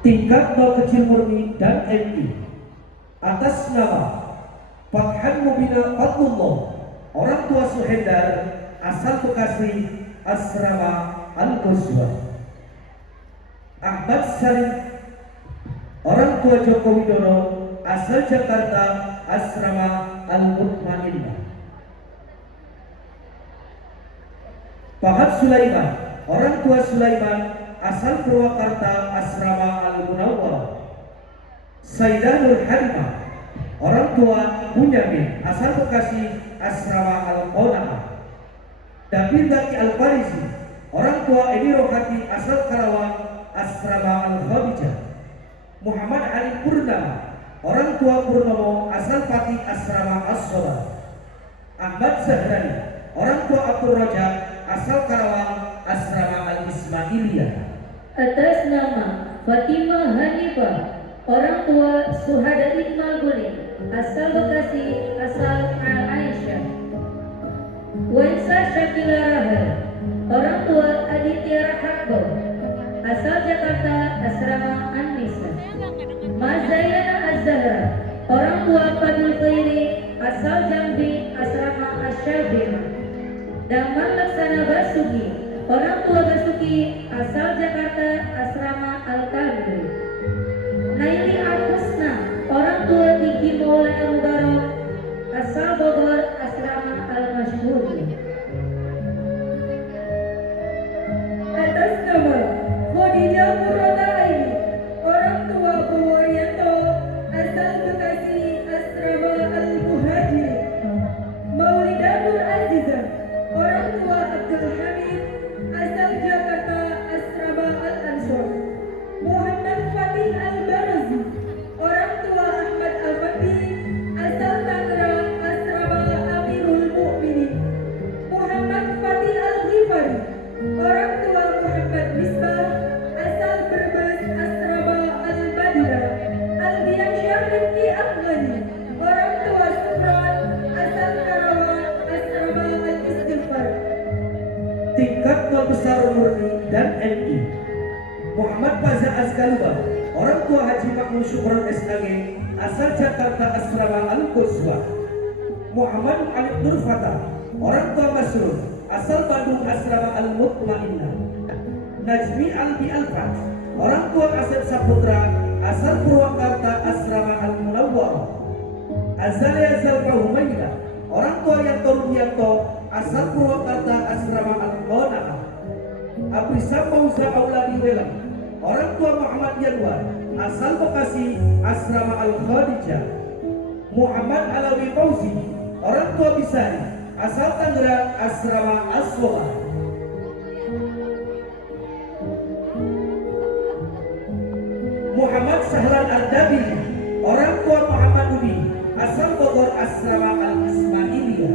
tingkat nol kecil murni dan MI atas nama Fathan Mubina Fatullah, orang tua Suhendar, asal Bekasi, asrama Al-Ghazwa. Ahmad Salim, orang tua Joko Widodo, asal Jakarta, asrama Al-Mutmainnah. Fahad Sulaiman, orang tua Sulaiman, asal Purwakarta, asrama Al-Munawwarah. Sayyidah Nur Halimah, orang tua Bunyamin, asal Bekasi, asrama Al-Qona'ah. David Zaki Al-Farisi, orang tua Edi Rohati, asal Karawang, asrama Al-Khadijah. Muhammad Ali Purnama, orang tua Purnomo, asal Pati, asrama As-Solah. Ahmad Zahrani, orang tua Abdul Raja, asal Karawang, asrama Al-Ismailiyah. Atas nama Fatimah Hanifah, orang tua Suhada Iqmal Guling, asal Bekasi, asal Al-Aisyah. Wansa Syakila Rahel, orang tua Aditya Rahakbo, asal Jakarta, asrama An-Nisa. Mazayana Az-Zahra, orang tua Fadil Khairi, asal Jambi, asrama Asy-Syafi'ah. Damar Laksana Basuki, orang tua Basuki, asal Jakarta, asrama Al-Kamil. Naili Al-Husna, orang tua Diki Maulana Mubarak, asal Bogor, asrama Al-Mashhuri. Atas nama Khadijah Murata Aini, orang tua Bowaryanto, asal Bekasi, asrama Al-Muhajiri. Maulidah Nur Azizah, orang tua Abdul Hamid, asal Jakarta, asrama Al-Ansor. Muhammad Fatih Al-Barazi, orang tua Ahmad Al-Fatih, asal Tangerang, asrama Amirul Mukminin. Muhammad Fatih Al-Ghifari, orang tua Muhammad Misbah, asal Brebes, asrama Al-Madinah. Aldiansyah Rifki Afghani, orang tua Supron, asal Karawang, asrama Al-Istighfar. Tingkat nol besar murni dan MI. Muhammad Faza Azkaluba, orang tua Haji Makmur Syukron SKG, asal Jakarta, asrama Al-Ghazwa. Muhammad Alif Nur Fatah, orang tua Masrur, asal Bandung, asrama Al-Mutmainnah. Najmi Albi Alfat, orang tua Asep Saputra, asal Purwakarta, asrama Al-Munawwarah. Azalia Zalfa Humayda, orang tua Yanto Rudianto, asal Purwakarta, asrama Al-Qona'ah. Abrisam Fauza Auladi Welang, orang tua Muhammad Yanwar, asal Bekasi, asrama Al-Khadijah. Muhammad Alawi Fauzi, orang tua Bisari, asal Tangerang, asrama As-Solah. Muhammad Sahlan Al-Dabili, orang tua Muhammad Udi, asal Bogor, asrama Al-Ismailiyah.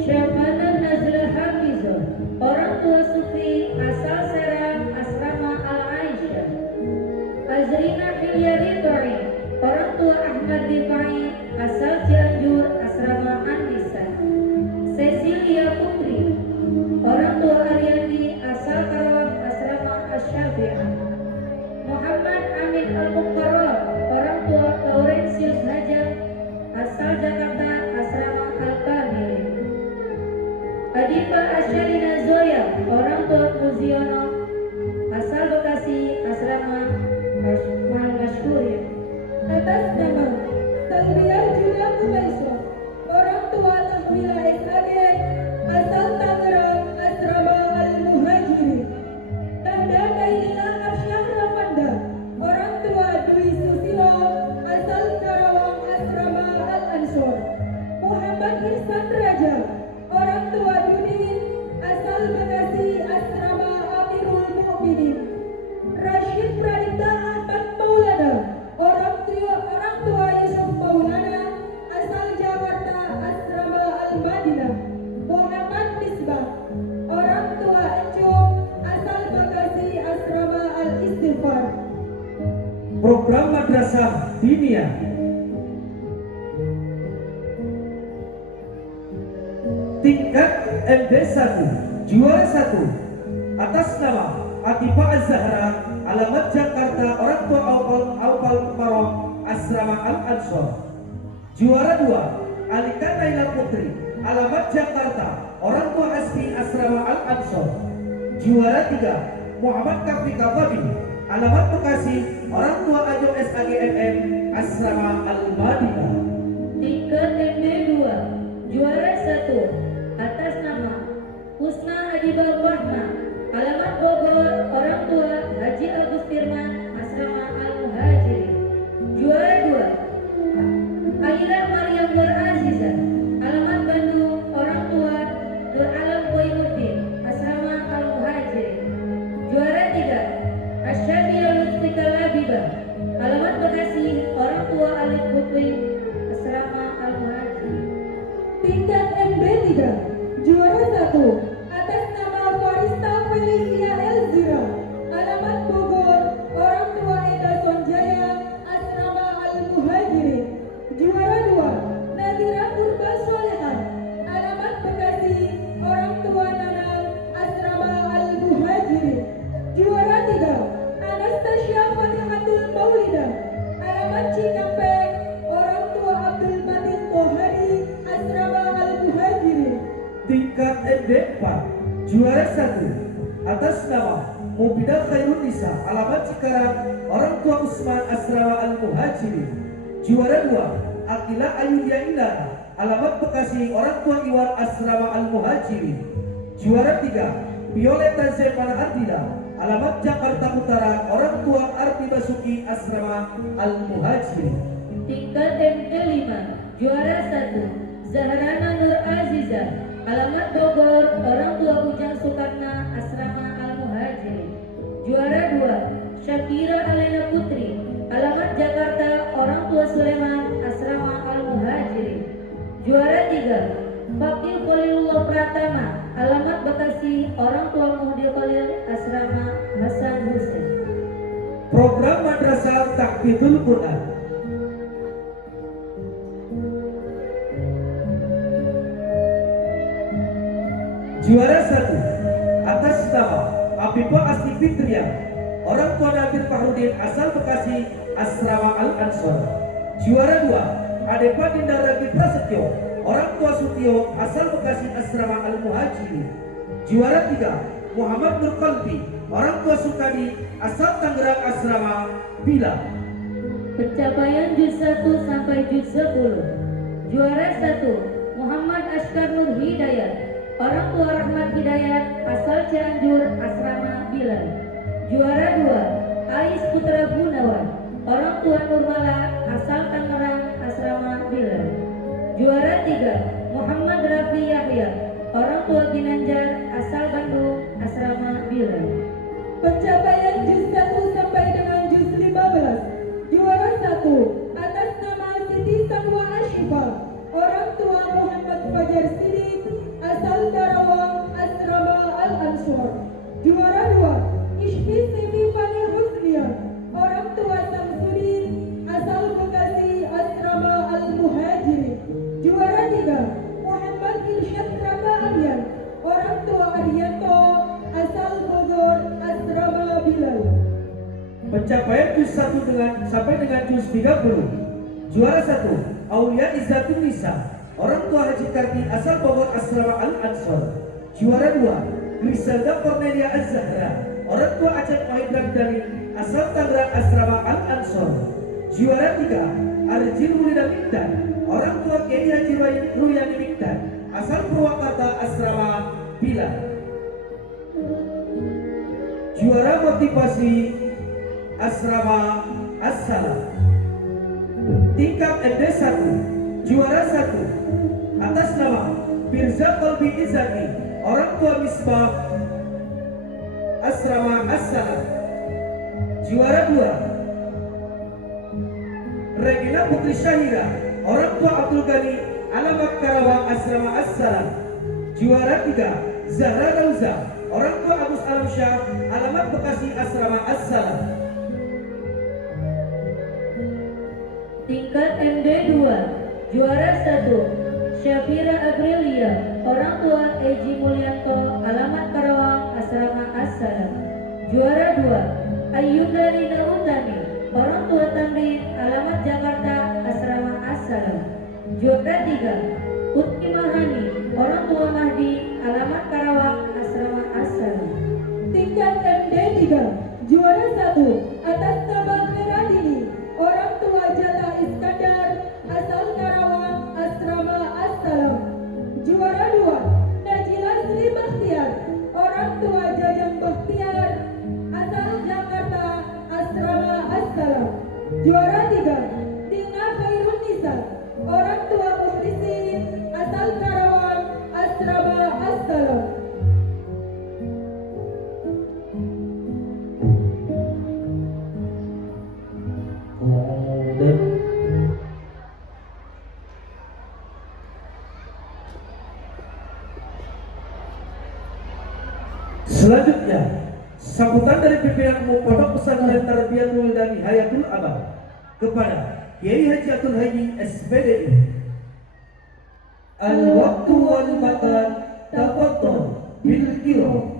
Syamana Nazla Hafizah, orang tua Sufi, asal Serang, asrama Al-Aisyah. Azrina Hilya Ridhoi, orang tua Ahmad Rifai, asal Cianjur, asrama An-Nisa. Cecilia Putri, orang tua Aryani, asal Karawang, asrama Asy-Syafi'ah. Muhammad Amin Al-Mukarram, orang tua Laurentius Najam, asal Jakarta, asrama Al-Kamil. Adifa Asyarina Zoya, orang tua Muziono, asal Bekasi, asrama Al-Mashhuri. Atas nama Salbiah Julia Kumaiswa, orang tua Tahwila SAG, asal Tangerang, asrama Al-Muhajiri. Nahda Kailila Arsyah Rafanda, orang tua Dwi Susilo, asal Karawang, asrama Al-Ansor. Muhammad Ihsan Raja, orang tua Duni, asal Bekasi, asrama Amirul Mukminin. Rashid Pradipta Ahmad Maulana, orang tua Yusuf Maulana, asal Jakarta, asrama Al-Madinah. Muhammad Misbah, orang tua Encum, asal Bekasi, asrama Al-Istighfar. Program Madrasah Diniyah. Tingkat MD1, juara 1, atas nama Atifah Az-Zahra, alamat Jakarta, orang Al-Ansor. Juara 2, Alika Naila Putri, alamat Jakarta, orang tua asli Asrama Al-Ansor. Juara 3, Muhammad Kafika Fabi, alamat Bekasi, orang tua Ajo SAGMM, Asrama Al-Madinah. Tingkat MD 2, juara 1, atas nama Husna Adibah Wahna, alamat Bogor, orang tua Haji Agus Firman, Asrama Al-Muhajirin. Juara 2, Ailah Maryam Nur Aziza, alamat Bandung, orang tua Nur Alam Boymuddin, Asrama Al-Muhajirin. Juara 3, Asyabiyah Lutfika Labibah, alamat Bekasi, orang tua Alif Putri, Asrama Al-Muhajirin. Tingkat MD 3, juara 1, atas nama Farista Felicia Elzira, alamat Bogor, orang tua Eda Sonjaya, Asrama Al-Muhajirin. Juara 2, Nadira Purba Solehan, alamat Bekasi, orang tua Nanang, Asrama Al-Muhajirin. Juara 3, Anastasia Fatihatul Maulida, alamat Cikampek, orang tua Abdul Matin Tohari, Asrama Al-Muhajirin. Tingkat MD 4, juara 1, atas nama Mubidah Khairun Nisa, alamat Cikarang, orang tua Usman, Asrama Al-Muhajirin. Juara 2, Akila Ayudya Indara, alamat Bekasi, orang tua Iwan, Asrama Al-Muhajirin. Juara 3, Violeta Zepana Ardila, alamat Jakarta Utara, orang tua Arti Basuki, Asrama Al-Muhajirin. Tingkat MD 5, juara 1, Zahrana Nur Aziza, alamat Bogor, orang tua Ujang Sukarna, Asrama Al-Muhajirin. Juara 2, Syakira Alena Putri, alamat Jakarta, orang tua Sulaiman, Asrama Al-Muhajirin. Juara 3, Fakil Khalilullah Pratama, alamat Bekasi, orang tua Muhdi Khalil, Asrama Hasan Hussein. Program Madrasah Tahfidzul Quran. Juara 1, atas nama Afifah Asti Fitria, orang tua Nadir Fahrudin, asal Bekasi, Asrama Al-Ansor. Juara 2, Adepa Dinda Ragi Prasetyo, orang tua Sutio, asal Bekasi, Asrama Al-Muhajirin. Juara 3, Muhammad Nur Qalbi, orang tua Sukadi, asal Tangerang, Asrama Bila. Pencapaian juz 1 sampai juz 10. Juara 1, Muhammad Ashkar Nur Hidayat, orang tua Rahmat Hidayat, asal Cianjur, Asrama Bilal. Juara 2, Ais Putra Gunawan, orang tua Nurmala, asal Tangerang, Asrama Bilal. Juara 3, Muhammad Rafi Yahya, orang tua Ginanjar, asal Bandung, Asrama Bilal. Pencapaian juz 1 sampai dengan juz 15. Juara 1, atas nama Siti Sanwa Ashifa, orang tua Muhammad Fajar Sidik, asal Karawang, Asrama Al-Ansor. Juara 2, Ishfi Siti Fani Husnia, orang tua Samsudin, asal Bekasi, Asrama Al-Muhajirin. Juara 3, Muhammad Irsyad Raka Aryan, orang tua Arianto, asal Bogor, Asrama Bilal. Pencapaian juz 1 sampai dengan juz 30. Juara 1, Aulia Izzatun Nisa, orang tua Haji Karti, asal Bogor, Asrama Al-Ansor. Juara 2, Griselda Cornelia Az-Zahra, orang tua Aceh Wahid Ramdhani, asal Tangerang, Asrama Al-Ansor. Juara 3, Arjin Mulida Mikdan, orang tua Kiai Haji Ruyani Mikdan, asal Purwakarta, Asrama Bila. Juara motivasi Asrama As-Salam. Tingkat MD 1, juara 1, atas nama Firza Kolbi Izaki, orang tua Misbah, Asrama As-Salam. Juara 2, Regina Putri Syahira, orang tua Abdul Ghani, alamat Karawang, Asrama As-Salam. Juara 3, Zahra Dauza, orang tua Agus Alamsyah, alamat Bekasi, Asrama As-Salam. Tingkat MD 2, juara 1, Syafira Aprilia, orang tua Eji Mulyanto, alamat Karawang, Asrama As-Salam. Juara 2, Ayyuda Rina Utami, orang tua Tamrin, alamat Jakarta, Asrama Assalam. Juara 3 Utki Mahani, orang tua Mahdi, alamat Karawang, Asrama Assalam. Tingkat MD 3, juara 1 atas nama Heradini, orang tua Jala Iskandar, asal Karawang, Asrama Assalam. Juara 2, Najila Sri Bakhtiar, orang tua Jajang Bakhtiar, asal Jakarta, Asrama Assalam. Juara 3, Tina Khairun Nisa, orang tua Muhlisin, asal Karawang, Asrama Assalam. Selanjutnya, sambutan dari pimpinan umum Pondok Pesantren Tarbiyatul Wildani Hayatul Abad kepada Kiai Haji Atul Hayy SPDI. Al-waktu wal makan tafaddal bil kiram.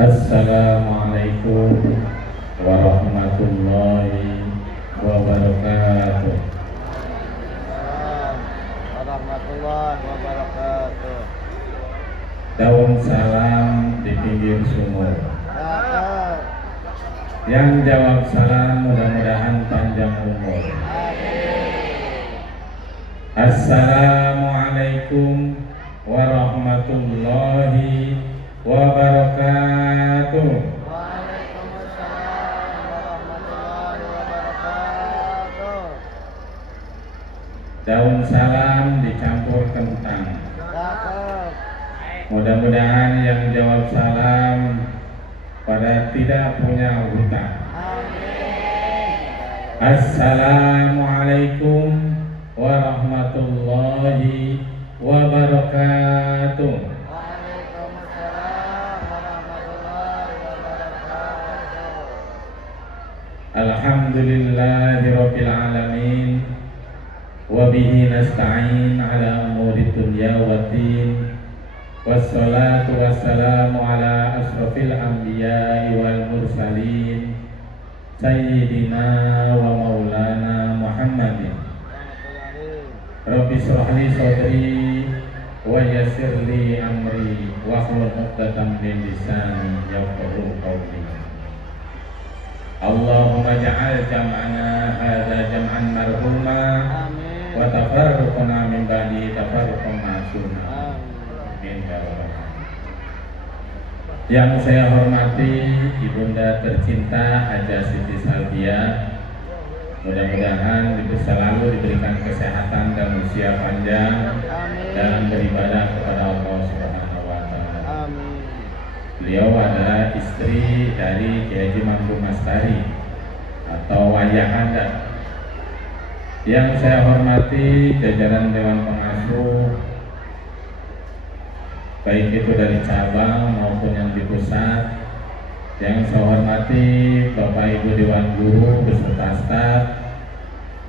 Assalamualaikum warahmatullahi wabarakatuh. Warahmatullahi wabarakatuh. Daun salam di pinggir sumur. Cakep. Yang jawab salam mudah-mudahan panjang umur. Assalamualaikum warahmatullahi wabarakatuh. Waalaikumsalam warahmatullahi wabarakatuh. Daun salam dicampur kentang. Cakep. Mudah-mudahan yang jawab salam pada tidak punya hutang. Amin. Assalamualaikum warahmatullahi wabarakatuh. Waalaikumsalam warahmatullahi wabarakatuh. Alhamdulillahirabbil alamin wa bihi nasta'in ala umuri dunya waddin. Wassalatu wassalamu ala asrofil anbiya'i wal mursalin sayyidina wa maulana Muhammadin. Rabbi shrah li sadri wa yassir li amri wa hlul 'uqdatam min lisani yafqahu qawli. Allahumma ja'al jam'ana hadza jam'an marhuma Amin. wa tafarruqna min ba'di tafarruqan ma'suma. Amin. Yang saya hormati Ibunda tercinta Hajah Siti Salbia, mudah-mudahan selalu diberikan kesehatan dan usia panjang Amin. dalam beribadah kepada Allah Subhanahu wa Ta'ala. Amin. Beliau adalah istri dari Kiai Haji Mampu Mastari atau Ayahanda. Yang saya hormati jajaran Dewan Pengasuh, baik itu dari cabang maupun yang di pusat. Yang saya hormati Bapak Ibu Dewan Guru beserta staf,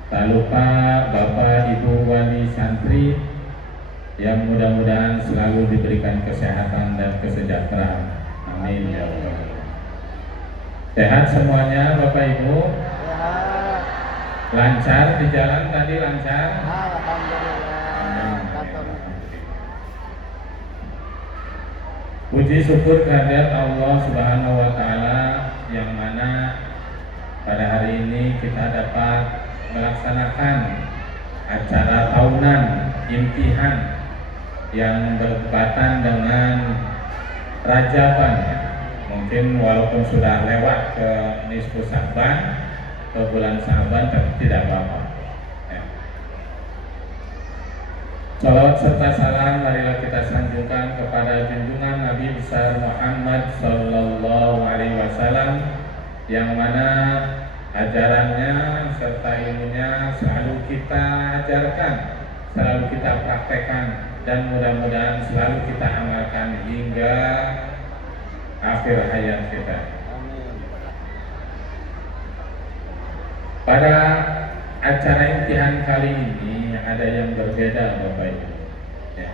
tak lupa Bapak Ibu Wali Santri yang mudah-mudahan selalu diberikan kesehatan dan kesejahteraan. Amin ya Allah. Sehat semuanya Bapak Ibu? Sehat. Lancar di jalan tadi, lancar? Alhamdulillah. Cakep. Puji syukur kehadirat Allah Subhanahu wa taala yang mana pada hari ini kita dapat melaksanakan acara tahunan imtihan yang bertepatan dengan Rajaban. Mungkin walaupun sudah lewat ke nisfu Sya'ban, ke bulan Sya'ban, tapi tidak apa-apa. Salawat serta salam marilah kita sanjungkan kepada junjungan Nabi besar Muhammad Sallallahu Alaihi Wasallam yang mana ajarannya serta ilmunya selalu kita ajarkan, selalu kita praktekkan, dan mudah-mudahan selalu kita amalkan hingga akhir hayat kita. Pada acara imtihan kali ini ada yang berbeda Bapak Ibu. Ya.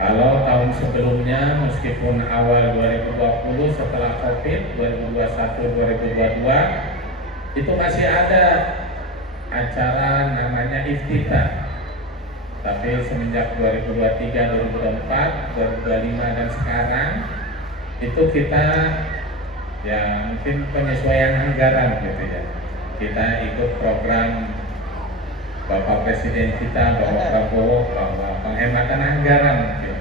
Kalau tahun sebelumnya meskipun awal 2020 setelah Covid 2021-2022 itu masih ada acara namanya iftitah. Tapi semenjak 2023, 2024, 2025 dan sekarang itu kita ya mungkin penyesuaian anggaran gitu ya. Kita ikut program Bapak Presiden kita, Bapak Prabowo, bahwa penghematan anggaran. Gitu.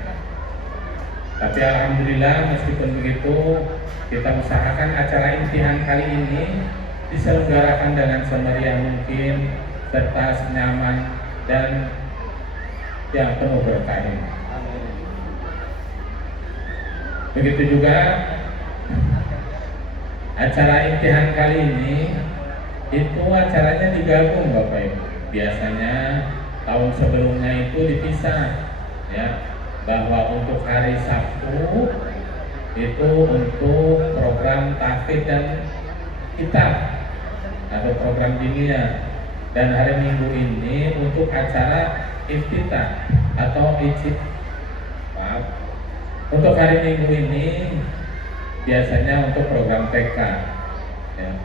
Tapi alhamdulillah meskipun begitu kita usahakan acara imtihan kali ini diselenggarakan dengan semeriah mungkin serta senyaman dan yang penuh berkah. Begitu juga acara imtihan kali ini itu acaranya digabung Bapak Ibu. Biasanya tahun sebelumnya itu dipisah ya, bahwa untuk hari Sabtu itu untuk program tahfidz dan kitab atau program dinia, dan hari Minggu ini untuk acara iftitah atau untuk hari Minggu ini biasanya untuk program TK ya.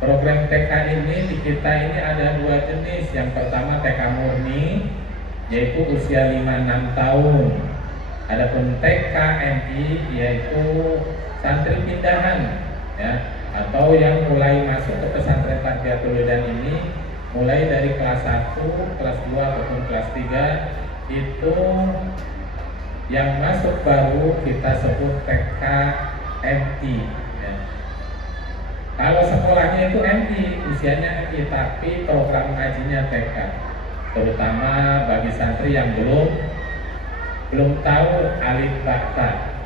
Program TK ini di kita ini ada dua jenis. Yang pertama TK murni, yaitu usia 5-6 tahun. Adapun TKMI yaitu santri pindahan ya, atau yang mulai masuk ke pesantren Tarbiyatul Wildan ini mulai dari kelas 1, kelas 2 ataupun kelas 3 itu yang masuk baru kita sebut TKMI ya. Kalau sekolahnya itu MI, usianya MI, tapi program ngajinya TK. Terutama bagi santri yang belum tahu alif ba ta.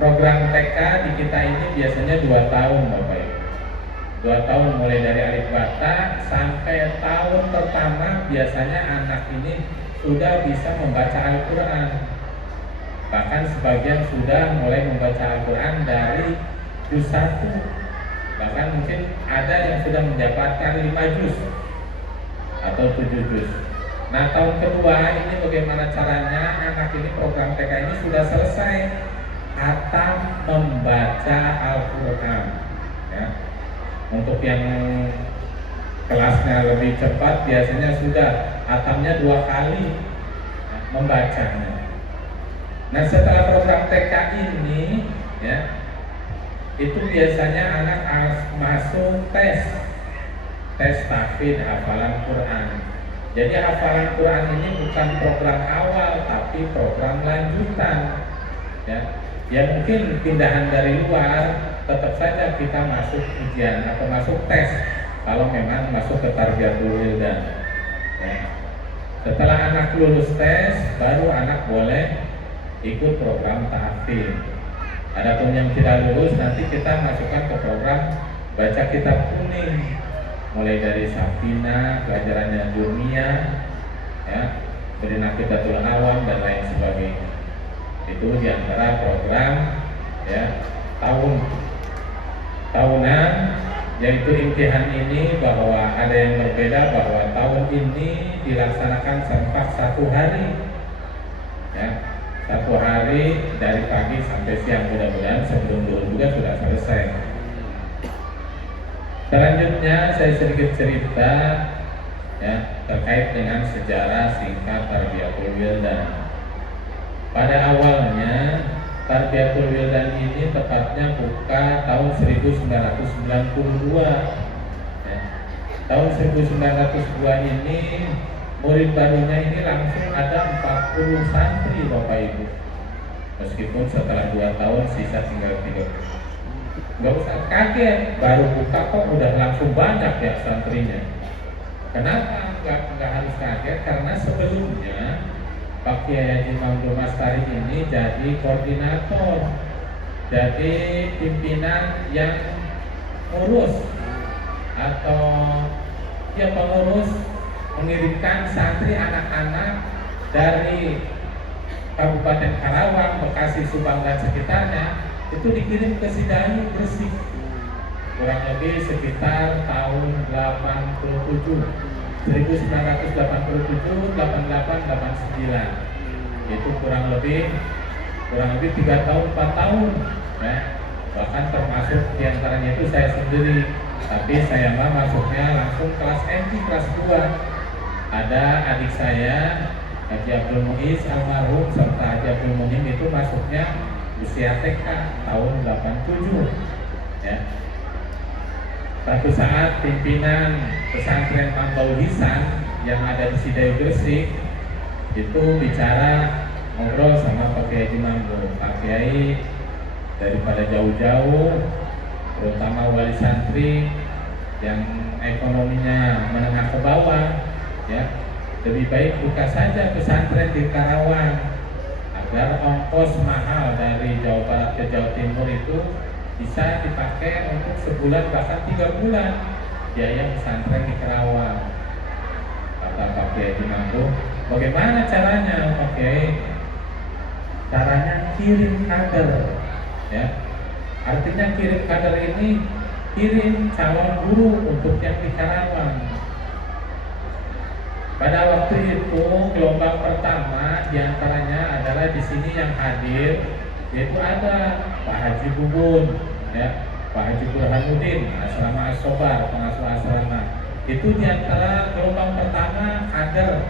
Program TK di kita ini biasanya 2 tahun Bapak Ibu. 2 tahun mulai dari alif ba ta sampai tahun pertama biasanya anak ini sudah bisa membaca Al-Quran. Bahkan sebagian sudah mulai membaca Al-Quran dari juz 1, bahkan mungkin ada yang sudah mendapatkan 5 juz atau 7 juz. Nah tahun kedua ini bagaimana caranya anak ini program TK ini sudah selesai hatam membaca Al-Quran ya. Untuk yang kelasnya lebih cepat biasanya sudah hatamnya 2 kali membacanya. Nah setelah program TK ini ya, itu biasanya anak masuk tes tahfidz hafalan Quran. Jadi hafalan Quran ini bukan program awal tapi program lanjutan ya. Ya mungkin pindahan dari luar tetap saja kita masuk ujian atau masuk tes kalau memang masuk ke Tarbiyatul Wildan ya. Setelah anak lulus tes baru anak boleh ikut program tahfidz. Adapun yang tidak lulus nanti kita masukkan ke program baca kitab kuning, mulai dari Safina, pelajarannya dunia, ya, Berinakitatul Awam dan lain sebagainya. Itu diantara program ya tahunan, yaitu imtihan ini bahwa ada yang berbeda bahwa tahun ini dilaksanakan sempat 1 hari, ya. 1 hari dari pagi sampai siang, mudah-mudahan sebelum duhur juga sudah selesai. Selanjutnya saya sedikit cerita ya terkait dengan sejarah singkat Tarbiyatul Wildan. Pada awalnya Tarbiyatul Wildan ini tepatnya buka tahun 1992. Ya. Tahun 1902 ini murid barunya ini langsung ada 40 santri Bapak Ibu. Meskipun setelah 2 tahun sisa tinggal 30. Nggak usah kaget, baru buka kok udah langsung banyak ya santrinya. Kenapa nggak harus kaget? Karena sebelumnya Pak Kiai Haji Mamdul Mastari ini jadi koordinator, jadi pimpinan yang ngurus atau ya pengurus mengirimkan santri anak-anak dari Kabupaten Karawang, Bekasi, Subang dan sekitarnya itu dikirim ke Sidayu, Gresik, kurang lebih sekitar tahun 87. 1987, 88, 89 itu kurang lebih 3 tahun 4 tahun ya. Bahkan termasuk diantaranya itu saya sendiri, tapi saya mah masuknya langsung kelas MT kelas 2. Ada adik saya Haji Abdul Muiz almarhum serta Haji Abdul Munim itu masuknya usia TK tahun 87 ya. Satu saat pimpinan pesantren Mambau Hisan yang ada di Sidayu Gresik itu bicara ngobrol sama Pak Kiai Haji Mamdul. Pak Kiai daripada jauh-jauh, terutama wali santri yang ekonominya menengah ke bawah, ya lebih baik buka saja pesantren di Karawang agar ongkos mahal dari Jawa Barat ke Jawa Timur itu bisa dipakai untuk sebulan bahkan 3 bulan biaya pesantren di Karawang. Kata Pak Kiai Haji Mamdul, bagaimana caranya Pak Kiai? Caranya kirim kader, ya. Artinya kirim kader ini kirim calon guru untuk yang di Karawang. Pada waktu itu gelombang pertama diantaranya adalah di sini yang hadir yaitu ada Pak Haji Bubun, ya, Pak Haji Burhanuddin, Asrama As-Sobar, pengasuh asrama. Itu diantara gelombang pertama kader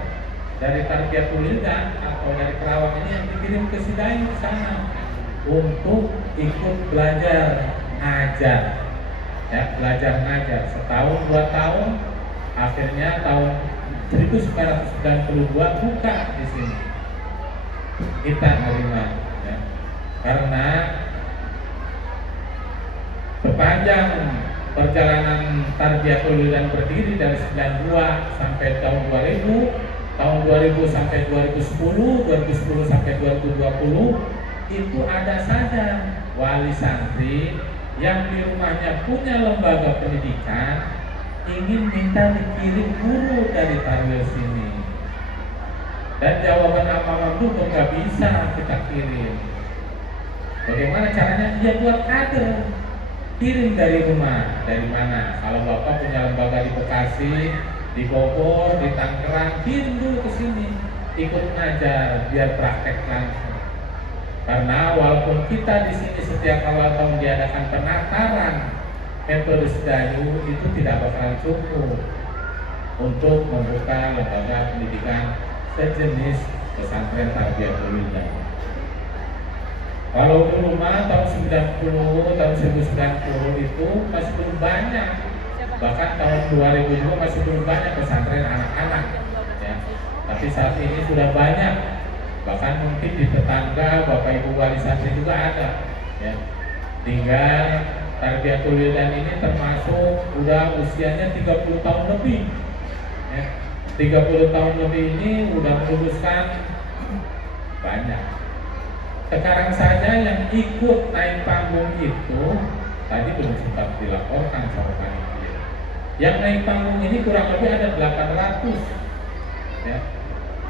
dari Tarbiyatul Wildan atau dari Karawang ini yang dikirim ke Sidayu ke sana untuk ikut belajar ngajar, ya, belajar ngajar setahun 2 tahun. Akhirnya tahun 1992 buka di sini. Kita menerima, ya. Karena sepanjang perjalanan Tarbiyatul Wildan berdiri dari 92 sampai tahun 2000, tahun 2000 sampai 2010, 2010 sampai 2020 itu ada saja wali santri yang di rumahnya punya lembaga pendidikan ingin minta dikirim guru dari Tarwil sini. Dan jawaban Mamdul itu nggak bisa kita kirim. Bagaimana caranya? Dia buat kader, kirim dari rumah. Dari mana? Kalau Bapak punya lembaga di Bekasi, di Bogor, di Tangerang, kirim dulu ke sini, ikut ngajar biar praktek langsung. Karena walaupun kita di sini setiap awal tahun diadakan penataran metode Sidayu, itu tidak bakalan cukup untuk membuka lembaga pendidikan sejenis pesantren Tarbiyatul Wildan. Kalau dulu mah tahun 90, tahun 1990 itu masih belum banyak. Bahkan tahun 2000 juga masih belum banyak pesantren anak-anak, ya. Tapi saat ini sudah banyak. Bahkan mungkin di tetangga Bapak Ibu wali santri juga ada, ya. Tinggal Tarbiyatul Wildan ini termasuk udah usianya 30 tahun lebih, ya. 30 tahun lebih ini udah meluluskan banyak. Sekarang saja yang ikut naik panggung itu tadi belum sempat dilaporkan sama panitia. Yang naik panggung ini kurang lebih ada 800, ya.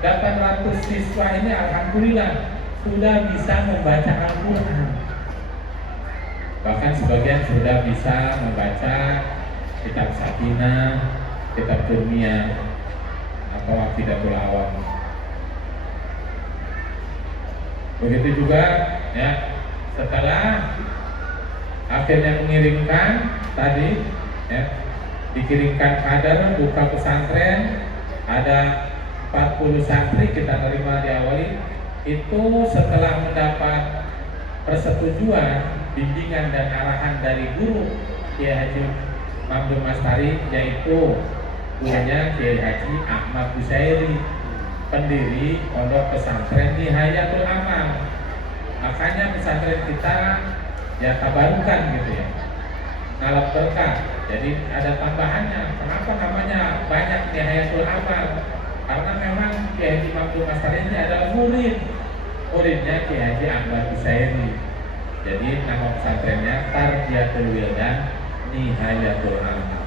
800 siswa ini alhamdulillah sudah bisa membaca Al-Quran. Bahkan sebagian sudah bisa membaca kitab Sakinah, kitab Durmiyah atau Aqidatul Awam. Begitu juga, ya, setelah akhirnya mengirimkan tadi, ya, dikirimkan kader buka pesantren, ada 40 santri kita terima diawali itu setelah mendapat persetujuan, bimbingan dan arahan dari guru Kiai Haji Mamdul Mastari, yaitu gurunya Kiai Haji Ahmad Busairi, pendiri pondok pesantren Nihayatul Amal. Makanya pesantren kita ya tabarukan gitu ya, ngalap berkah. Jadi ada tambahannya. Kenapa namanya banyak Nihayatul Amal? Karena memang Kiai Haji Mamdul Mastari ini adalah muridnya Kiai Haji Ahmad Busairi. Jadi nama pesantrennya Tarbiyatul Wildan Nihayatul Amal.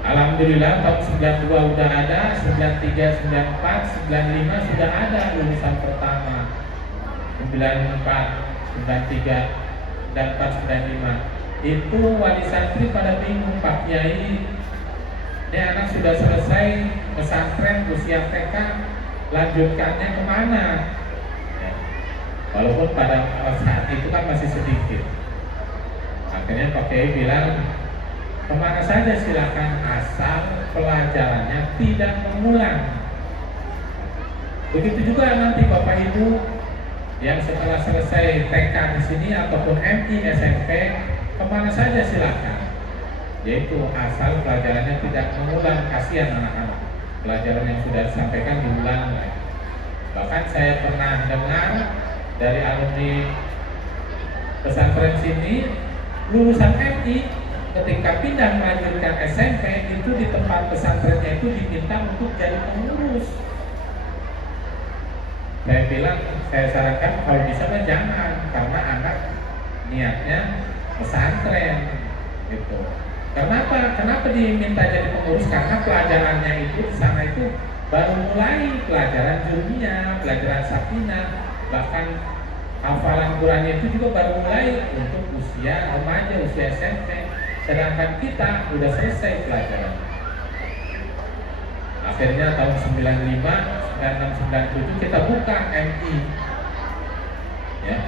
Alhamdulillah tahun 92 udah ada, 93, 94, 95 sudah ada lulusan pertama. 94, 93, 94, 95. Itu wali santri pada bingung, Pak Kiai, ini anak sudah selesai pesantren usia TK, lanjutkannya kemana? Ya. Walaupun pada saat itu kan masih sedikit. Akhirnya Pak Kiai bilang, kemana saja silakan asal pelajarannya tidak mengulang. Begitu juga nanti Bapak Ibu yang setelah selesai TK di sini ataupun MI SMP, kemana saja silakan. Yaitu asal pelajarannya tidak mengulang, kasihan anak-anak. Pelajaran yang sudah disampaikan diulang lagi. Bahkan saya pernah dengar dari alumni pesantren sini, lulusan MI ketika pindah melanjutkan SMP itu di tempat pesantrennya itu diminta untuk jadi pengurus. Saya bilang, saya sarankan kalau bisa mah jangan, karena anak niatnya pesantren gitu. Kenapa? Kenapa diminta jadi pengurus? Karena pelajarannya itu di sana itu baru mulai pelajaran jurumiyah, pelajaran sakinah, bahkan hafalan Qurannya itu juga baru mulai untuk usia remaja, usia SMP. Sedangkan kita sudah selesai pelajaran. Akhirnya tahun 95, 96, 97 kita buka MI. Ya.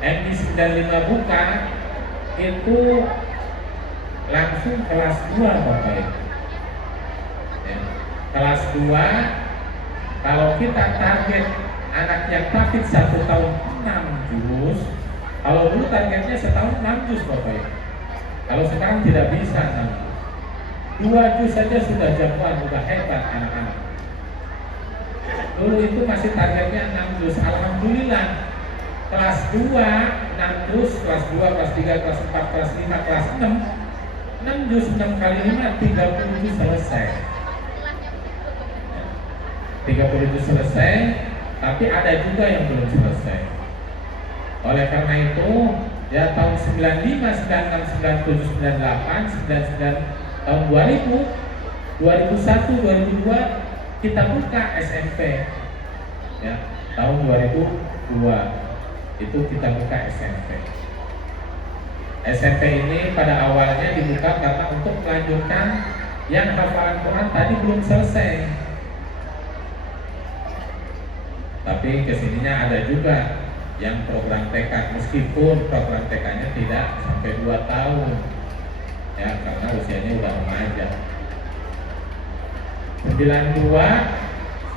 MI 95 buka itu langsung kelas 2 Bapak Ibu. Ya. Kelas 2, kalau kita target anak yang taklid 1 tahun 6 juz, kalau dulu targetnya setahun 6 juz Bapak Ibu. Kalau sekarang tidak bisa 2 juz saja sudah jagoan, sudah hebat anak-anak. Dulu itu masih targetnya 6 juz. Alhamdulillah kelas 2 6 juz, kelas 2, kelas 3, kelas 4, kelas 5, kelas 6 juz, 6 kali 5 30 juz selesai. 30 juz selesai, tapi ada juga yang belum selesai. Oleh karena itu ya tahun 95, 96, 97, 98, 99, tahun 2000, 2001, 2002 kita buka SMP. Ya, tahun 2002 itu kita buka SMP. SMP ini pada awalnya dibuka karena untuk melanjutkan yang hafalan Quran tadi belum selesai. Tapi kesininya ada juga yang program TK, meskipun program TK-nya tidak sampai 2 tahun ya, karena usianya udah remaja. 92,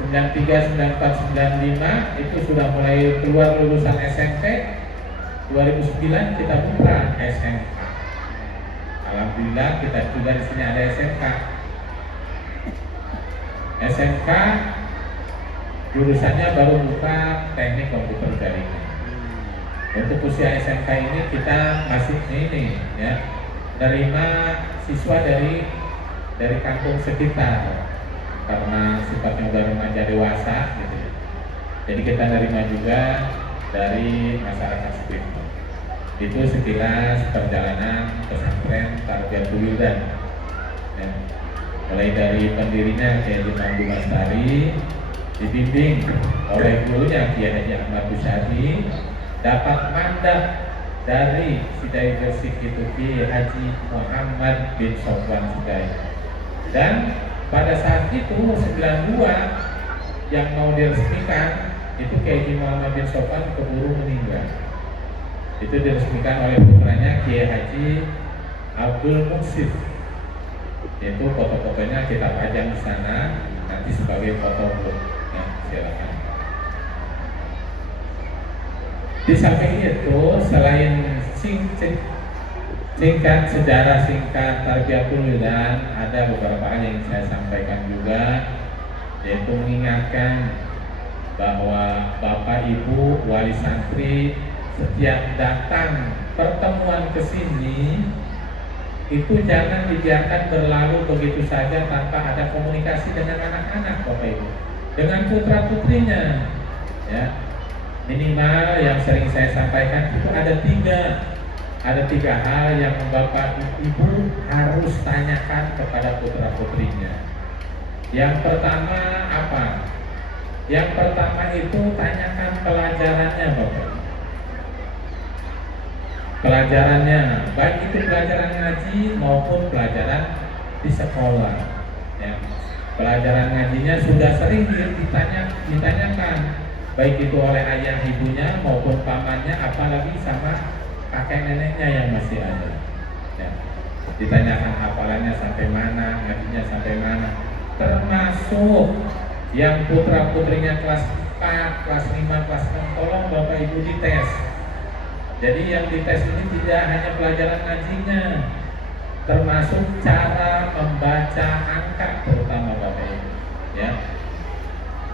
93, 94, 95 itu sudah mulai keluar lulusan SMP. 2009 kita buka SMK. Alhamdulillah kita juga di sini ada SMK. SMK jurusannya baru buka teknik komputer jaringan. Untuk usia SMK ini kita masih ini ya, menerima siswa dari kampung sekitar karena sifatnya udah remaja dewasa gitu ya. Jadi kita menerima juga dari masyarakat sekitar. Itu sekilas perjalanan pesantren Tarbiyatul Wildan ya. Mulai dari pendirinya Kiai Haji Mamdul Mastari, dibimbing oleh gurunya Kiai Haji Ahmad Busairi, dapat mandat dari Sidai Gresik itu Kiai Haji Muhammad bin Sofwan Sidai. Dan pada saat itu 92 yang mau diresmikan itu Kiai Haji Muhammad bin Sofwan keburu meninggal. Itu diresmikan oleh putranya Kiai Haji Abdul Muksif. Itu foto-fotonya kita pajang di sana. nanti sebagai fotobook. Ya, silakan. Di samping itu, selain singkat sejarah singkat Tarbiyatul Wildan, ada beberapa hal yang saya sampaikan juga, yaitu mengingatkan bahwa Bapak Ibu wali santri setiap datang pertemuan ke sini itu jangan dibiarkan berlalu begitu saja tanpa ada komunikasi dengan anak-anak Bapak Ibu, dengan putra putrinya, ya. Minimal yang sering saya sampaikan itu ada tiga hal yang Bapak Ibu harus tanyakan kepada putra putrinya. Yang pertama apa? Yang pertama itu tanyakan pelajarannya Bapak. Pelajarannya, baik itu pelajaran ngaji maupun pelajaran di sekolah. Ya. Pelajaran ngajinya sudah sering ditanyakan, baik itu oleh ayah ibunya maupun pamannya, apalagi sama kakek neneknya yang masih ada. Ya. Ditanyakan hafalannya sampai mana, ngajinya sampai mana, termasuk yang putra putrinya kelas 4, kelas 5, kelas 6, tolong Bapak Ibu dites. Jadi yang dites ini tidak hanya pelajaran ngajinya, termasuk cara membaca angka terutama Bapak Ibu. Ya.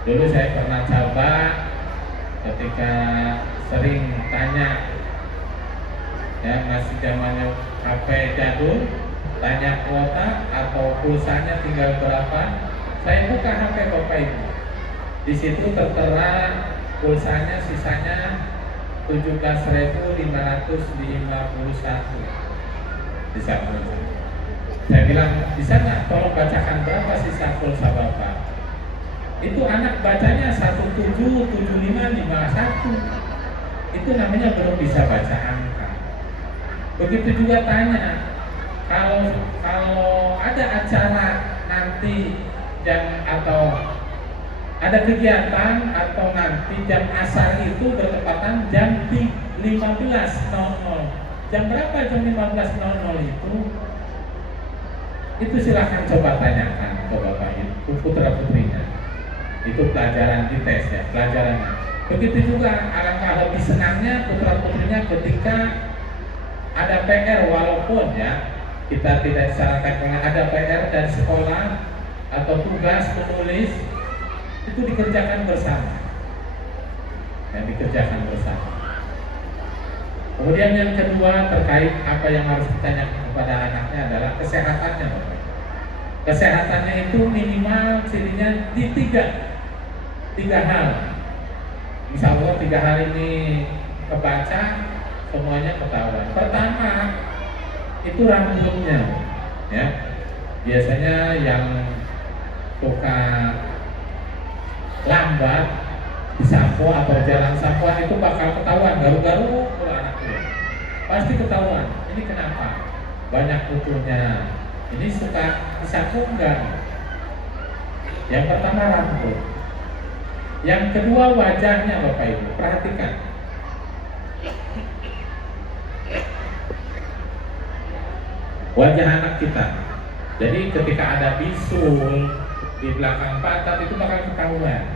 Dulu saya pernah coba ketika sering tanya, ya masih zamannya HP jadul, tanya kuota atau pulsanya tinggal berapa, saya buka HP Bapak Ibu. Di situ tertera pulsanya sisanya 17.551 di saku. Saya bilang, bisa nggak tolong bacakan berapa sisa pulsa Bapak? Itu anak bacanya 177551. Itu namanya belum bisa baca angka. Begitu juga tanya, kalau ada acara nanti jam atau ada kegiatan atau nanti jam asar itu bertepatan jam 15.00. Jam berapa jam 15.00 itu? Itu silahkan coba tanyakan ke Bapak Ibu putra putrinya. Itu pelajaran di tes ya, pelajarannya. Begitu juga alangkah lebih senangnya putra putrinya ketika ada PR, walaupun ya kita tidak disarankan karena ada PR dari sekolah atau tugas menulis, itu dikerjakan bersama. Dan dikerjakan bersama. Kemudian yang kedua terkait apa yang harus ditanyakan kepada anaknya adalah kesehatannya. Kesehatannya itu minimal cirinya di tiga hal. Insya Allah 3 hari ini kebaca semuanya ketahuan. Pertama itu rambutnya, ya. Biasanya yang suka lambat disampo atau jarang sampoan itu bakal ketahuan garu-garu kalau anaknya. Pasti ketahuan. Ini kenapa? Banyak kutunya. Ini suka disampo enggak? Yang pertama rambut. Yang kedua wajahnya Bapak Ibu, perhatikan. Wajah anak kita. Jadi ketika ada bisul di belakang pantat itu bakal ketahuan.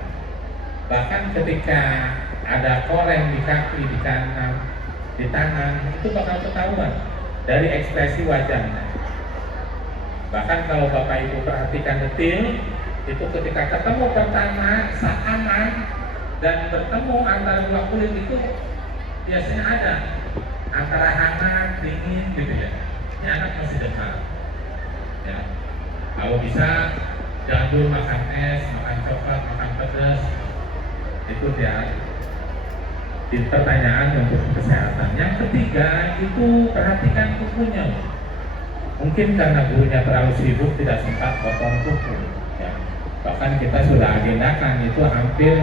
Bahkan ketika ada koreng di kaki, di kanan, di tangan, itu bakal ketahuan dari ekspresi wajahnya. Bahkan kalau Bapak Ibu perhatikan detil, itu ketika ketemu pertama aman dan bertemu antara dua kulit itu biasanya ada antara hangat, dingin gitu ya. Ini anak masih demam. Ya. Kalau bisa jangan dulu makan es, makan coklat, makan pedas. Itu dia di pertanyaan untuk kesehatan. Yang ketiga itu perhatikan kukunya. Mungkin karena gurunya terlalu sibuk tidak sempat potong kuku. Ya. Bahkan kita sudah agendakan itu hampir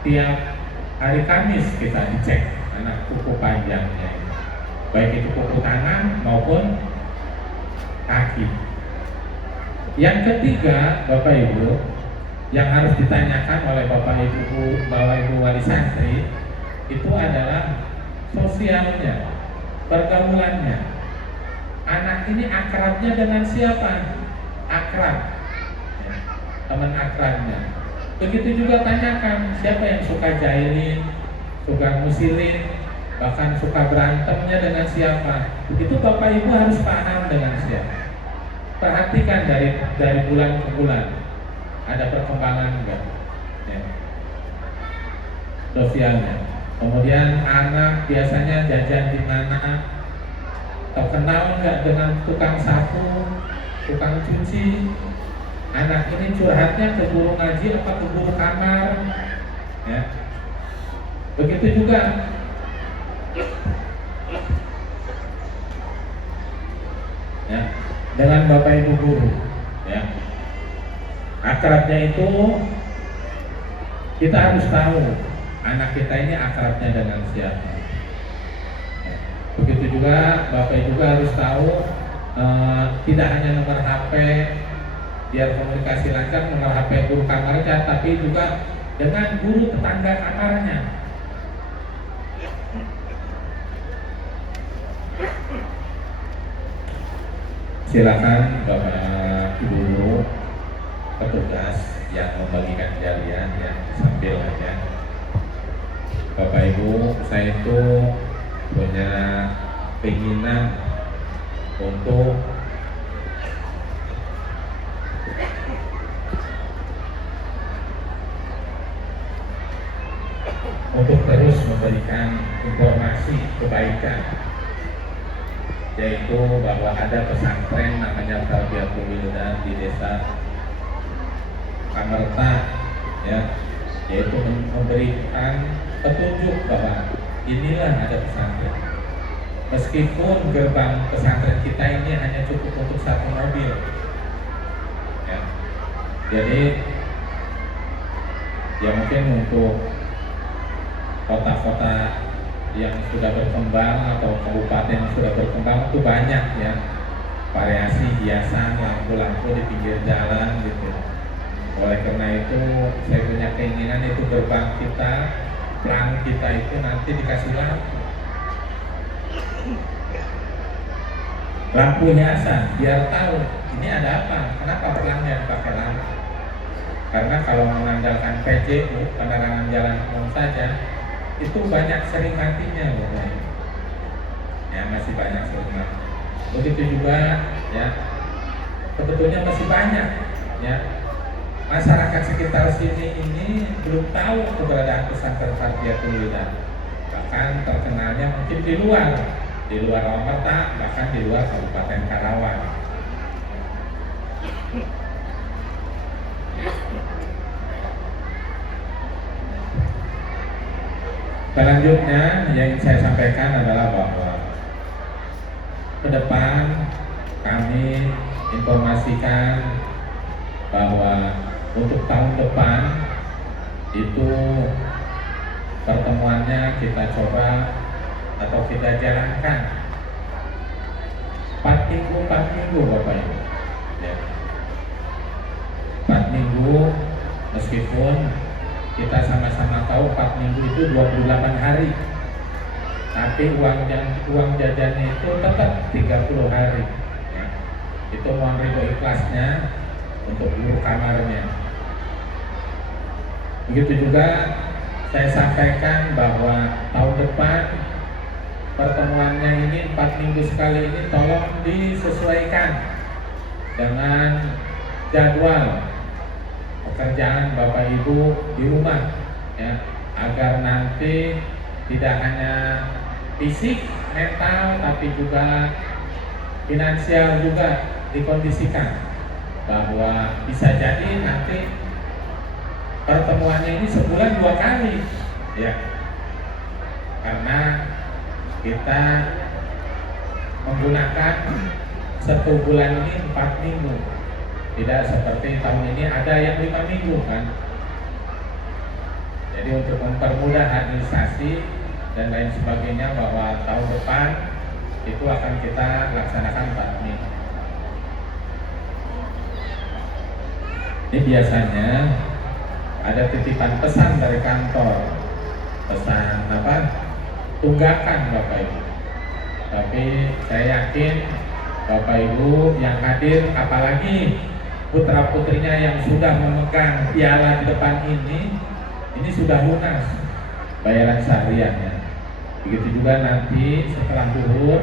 tiap hari Kamis kita dicek anak kuku panjangnya, baik itu kuku tangan maupun kaki. Yang ketiga, Bapak Ibu, yang harus ditanyakan oleh Bapak Ibu wali santri itu adalah sosialnya, pergaulannya. Anak ini akrabnya dengan siapa? Akrab. Ya. teman akrabnya. Begitu juga tanyakan siapa yang suka jahilin, suka musilin, bahkan suka berantemnya dengan siapa. Itu Bapak Ibu harus paham dengan siapa. Perhatikan dari bulan ke bulan ada perkembangan enggak ya, sosialnya. Kemudian anak biasanya jajan di mana, terkenal enggak dengan tukang sapu, tukang cuci. Anak ini curhatnya ke guru ngaji apa ke guru kamar ya. Begitu juga ya dengan Bapak Ibu guru ya. Akrabnya itu kita harus tahu anak kita ini akrabnya dengan siapa ya. Begitu juga Bapak Ibu juga harus tahu tidak hanya nomor HP biar komunikasi lancar, nomor HP guru kamarnya, tapi juga dengan guru tetangga kamarnya. Silakan Bapak Ibu guru, petugas yang membagikan jalian ya, sambil aja. Bapak Ibu, saya itu punya keinginan untuk terus memberikan informasi kebaikan, yaitu bahwa ada pesantren namanya Tarbiyatul Wildan di desa Kamerta ya, yaitu memberikan petunjuk bahwa inilah ada pesantren. Meskipun gerbang pesantren kita ini hanya cukup untuk satu mobil ya. Jadi ya mungkin untuk kota-kota yang sudah berkembang atau kabupaten yang sudah berkembang itu banyak ya, variasi hiasan lampu-lampu di pinggir jalan gitu. Oleh karena itu saya punya keinginan itu gerbang kita, pelang kita itu nanti dikasih lampu hiasan biar tahu ini ada apa, kenapa pelangnya pakai lampu. Karena kalau mengandalkan PJU, penerangan jalan umum saja, itu banyak sering matinya Bapak Ibu. Ya masih banyak sering mati. Begitu juga ya, sebetulnya masih banyak ya masyarakat sekitar sini ini belum tahu keberadaan pesantren Tarbiyatul Wildan. Bahkan terkenalnya mungkin di luar Kamerta, bahkan di luar Kabupaten Karawang. Selanjutnya yang ingin saya sampaikan adalah bahwa ke depan kami informasikan bahwa untuk tahun depan itu pertemuannya kita coba atau kita jalankan 4 minggu Bapak Ibu ya. 4 minggu, meskipun kita sama-sama tahu 4 minggu itu 28 hari, tapi uang jajannya itu tetap 30 hari ya. Itu mohon ridho ikhlasnya untuk guru kamarnya. Begitu juga saya sampaikan bahwa tahun depan pertemuannya ini 4 minggu sekali ini tolong disesuaikan dengan jadwal pekerjaan Bapak Ibu di rumah ya, agar nanti tidak hanya fisik, mental, tapi juga finansial juga dikondisikan, bahwa bisa jadi nanti pertemuannya ini sebulan 2 kali ya, karena kita menggunakan 1 bulan ini 4 minggu, tidak seperti tahun ini ada yang 5 minggu kan. Jadi untuk mempermudah administrasi dan lain sebagainya, bahwa tahun depan itu akan kita laksanakan 4 minggu. Ini biasanya ada titipan pesan dari kantor, pesan apa? Tunggakan Bapak Ibu. Tapi saya yakin Bapak Ibu yang hadir, apalagi putra putrinya yang sudah memegang piala di depan ini sudah lunas bayaran sehariannya. Begitu juga nanti setelah zuhur,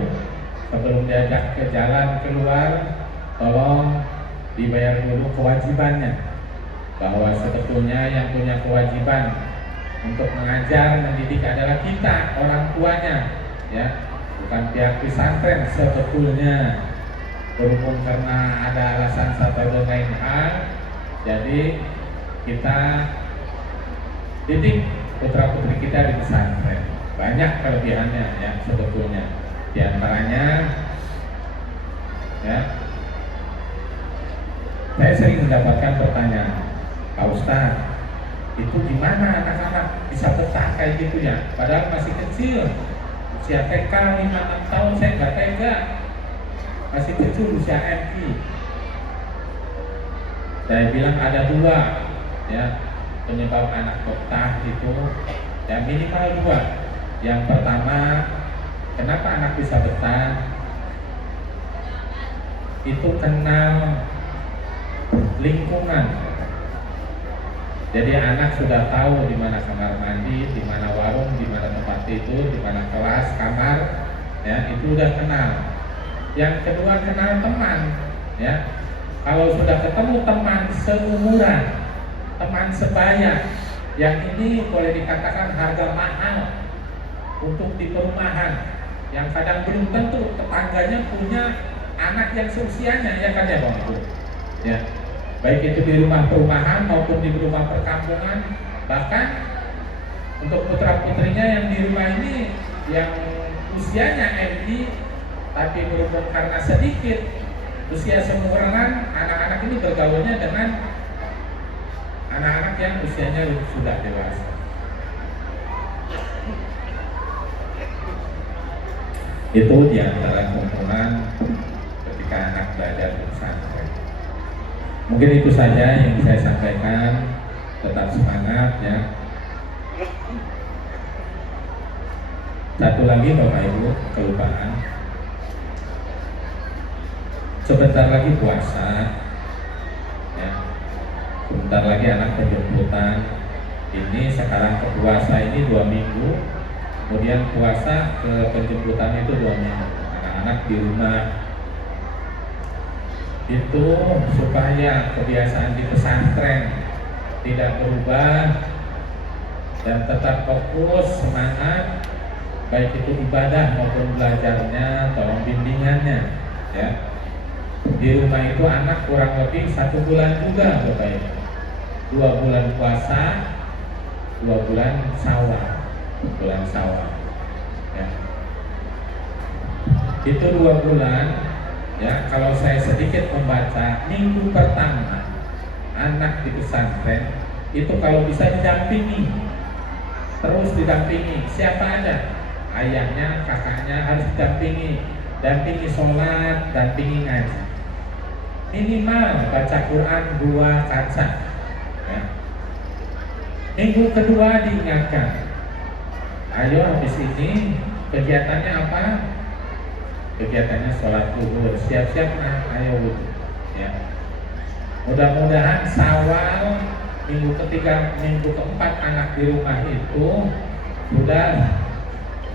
sebelum diajak ke jalan keluar, tolong dibayar dulu kewajibannya, bahwa sebetulnya yang punya kewajiban untuk mengajar mendidik adalah kita, orang tuanya, ya, bukan pihak pesantren sebetulnya. Berhubung karena ada alasan satu dan lain hal, jadi kita didik putra putri kita di pesantren. Banyak kelebihannya ya sebetulnya. Di antaranya, ya, saya sering mendapatkan pertanyaan, Pak Ustadz, itu gimana anak-anak bisa betah kayak gitu ya? Padahal masih kecil, usia TK 5-6 tahun, saya nggak tega. Masih kecil usia MI. Saya bilang ada dua, ya, penyebab anak betah itu, ya minimal dua. Yang pertama, kenapa anak bisa betah? Itu kenal lingkungan. Jadi anak sudah tahu di mana kamar mandi, di mana warung, di mana tempat tidur, di mana kelas, kamar, ya itu udah kenal. Yang kedua, kenal teman, ya. Kalau sudah ketemu teman seumuran, teman sebaya, yang ini boleh dikatakan harga mahal untuk di perumahan, yang kadang belum tentu tetangganya punya anak yang seusianya, ya kan ya Bang Ibu, ya. Baik itu di rumah perumahan maupun di rumah perkampungan, bahkan untuk putra putrinya yang di rumah ini yang usianya MI, tapi berhubung karena sedikit usia seumuran, anak-anak ini bergaulnya dengan anak-anak yang usianya sudah dewasa. Itu diantara keuntungan ketika anak belajar di pesantren. Mungkin itu saja yang saya sampaikan. Tetap semangat ya. Satu lagi Bapak Ibu, kelupaan. Sebentar lagi puasa, ya. Sebentar lagi anak penjemputan. Ini sekarang ke puasa ini 2 minggu, kemudian puasa ke penjemputan itu 2 minggu. Anak-anak di rumah itu supaya kebiasaan di pesantren tidak berubah dan tetap fokus, semangat, baik itu ibadah maupun belajarnya, tolong bimbingannya, ya. Di rumah itu anak kurang lebih 1 bulan juga Bapak Ibu. 2 bulan puasa, 2 bulan Syawal, bulan Syawal, ya. Itu 2 bulan, ya. Kalau saya sedikit membaca, minggu pertama anak di pesantren itu kalau bisa didampingi, terus didampingi. Siapa ada? Ayahnya, kakaknya harus didampingi, dampingi sholat, dampingi ngaji. Minimal baca Quran 2 kaca, ya. Minggu kedua diingatkan, ayo habis ini kegiatannya apa? Kegiatannya sholat zuhur, siap-siap nah, ayo wudhu, ya. Mudah-mudahan Syawal minggu ketiga, minggu keempat anak di rumah itu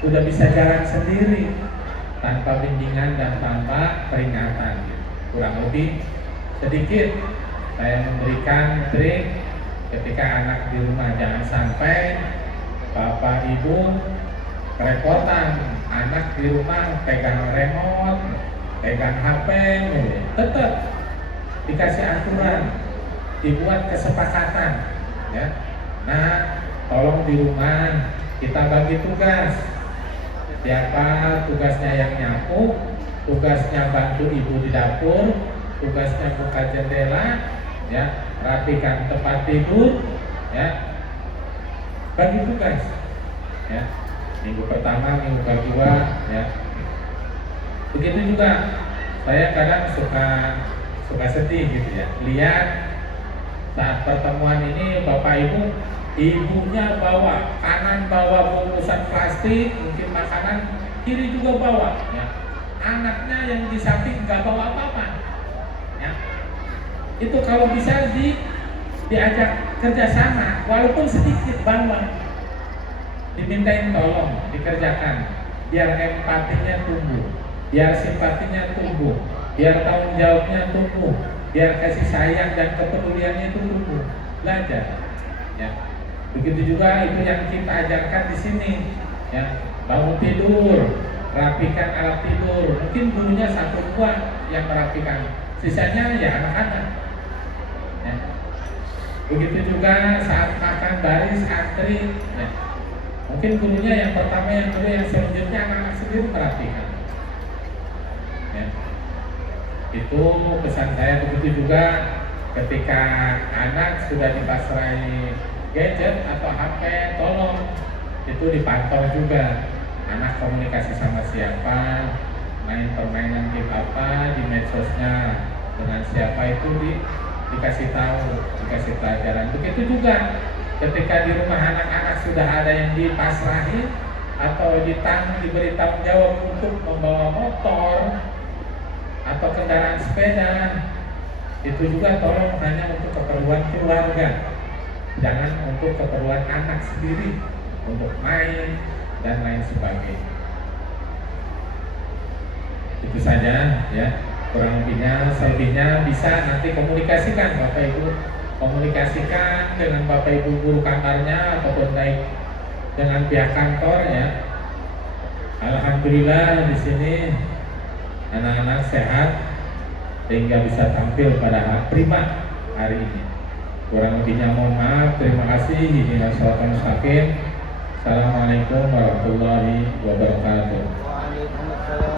sudah bisa jalan sendiri tanpa bimbingan dan tanpa peringatan. Kurang lebih sedikit saya memberikan trik ketika anak di rumah, jangan sampai bapak ibu kerepotan, anak di rumah pegang remote, pegang HP, tetap dikasih aturan, dibuat kesepakatan, ya. Nah, tolong di rumah kita bagi tugas. Siapa tugasnya yang nyapu, tugasnya bantu ibu di dapur, tugasnya buka jendela, ya, rapikan tempat tidur, ya. Bagi tugas, ya. Minggu pertama, minggu kedua, ya. Begitu juga saya kadang suka sedih gitu ya. Lihat saat pertemuan ini bapak ibu, ibunya bawa, kanan bawa bungkusan plastik, mungkin makanan, kiri juga bawa, ya. Anaknya yang di samping nggak bawa apa-apa, ya. itu kalau bisa diajak kerjasama, walaupun sedikit bantuan, dimintain tolong dikerjakan, biar empatinya tumbuh, biar simpatinya tumbuh, biar tanggung jawabnya tumbuh, biar kasih sayang dan kepeduliannya itu tumbuh. Belajar, ya. Begitu juga itu yang kita ajarkan di sini, ya. Bangun tidur, rapikan alat tidur. Mungkin gurunya 1-2 yang merapikan, sisanya ya anak-anak. Ya. Begitu juga saat makan baris antri, ya. Mungkin gurunya yang pertama, yang kedua, yang selanjutnya anak-anak sendiri merapikan. Ya. Itu pesan saya. Begitu juga ketika anak sudah dipasrai gadget atau HP, tolong itu dipantau juga. Anak komunikasi sama siapa, main permainan game apa di medsosnya, dengan siapa itu dikasih tahu, dikasih pelajaran. Begitu juga ketika di rumah anak-anak sudah ada yang dipasrahi atau diberi tanggung jawab untuk membawa motor atau kendaraan sepeda, itu juga tolong hanya untuk keperluan keluarga, jangan untuk keperluan anak sendiri, untuk main dan lain sebagainya. Itu saja, ya, kurang lebihnya. Selebihnya bisa nanti komunikasikan, Bapak Ibu komunikasikan dengan Bapak Ibu guru kamarnya ataupun baik dengan pihak kantor, ya. Alhamdulillah di sini anak-anak sehat sehingga bisa tampil pada hari prima hari ini. Kurang lebihnya mohon maaf. Terima kasih. Ihdinas shiratal mustaqim. Assalamualaikum warahmatullahi wabarakatuh.